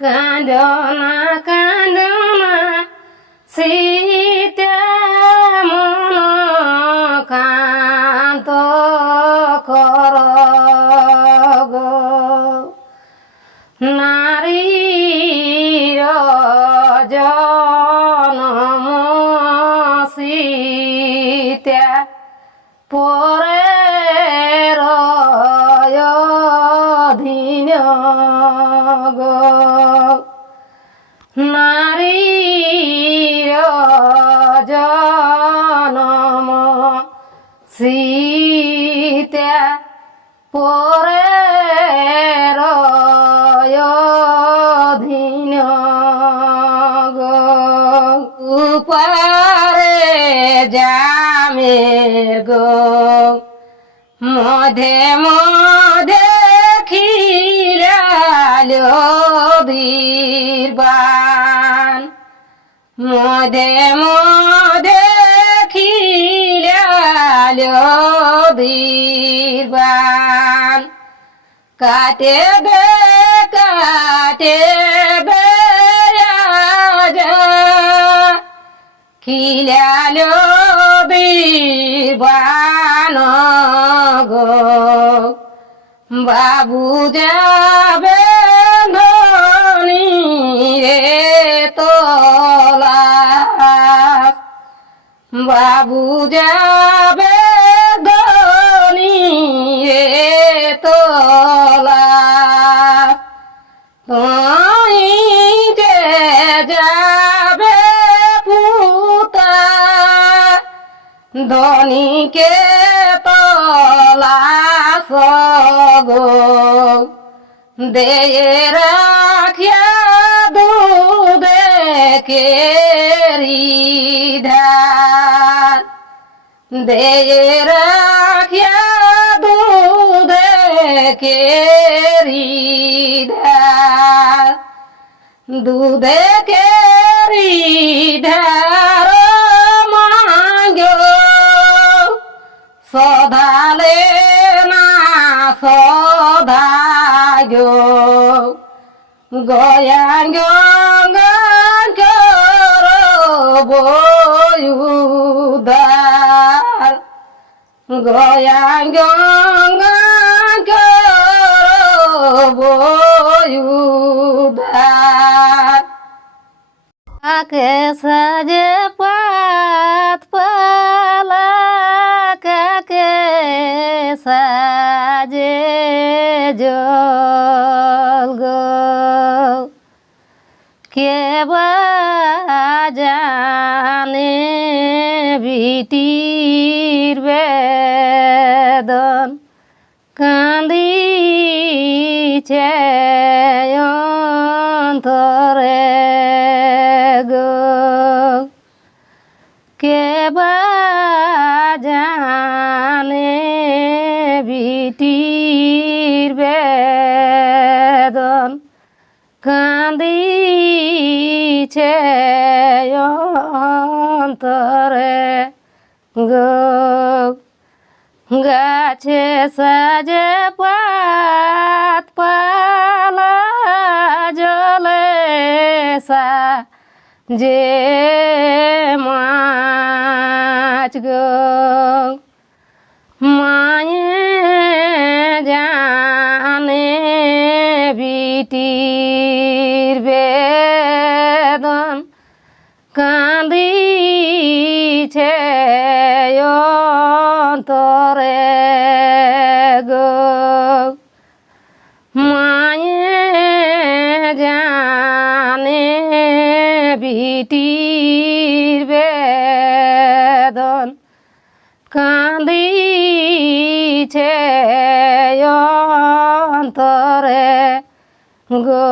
কান্দনা কান্দনা সীতা মন কান্ত কর গো। নারীর জনম সীতা পরে সীতা পরে রয়ধীন গো জামের গো মধে মধে খিলালো বীরবান মধে মধে বীরবান। কাটে বে কাটে বে খিলালো বীরবান গো। বাবু যাবে ধনী বাবু যাবে তুইতে যাবে পুতা। ধনীকে তলা গো। দে রাখিয়া দুধে কেরি ধার দে রাখিয়া ধার দুধে কেরি ধার মাঙ্গো সদালে না সদাগো। গয়াঙ্গ বয়ুদার। গয়াঙ্গ সাজে জল গো। কে জানে বিটির বেদন? কান্দিছে অন্তরে। কান্দিছে অন্তরে গাছে সাজে পাত পালা জলে সা যে মাছ গো মায়ে জানে বিটির অন্তরে গো। মায়ে জানে বিটির বেদন কান্দিছে অন্তরে গো।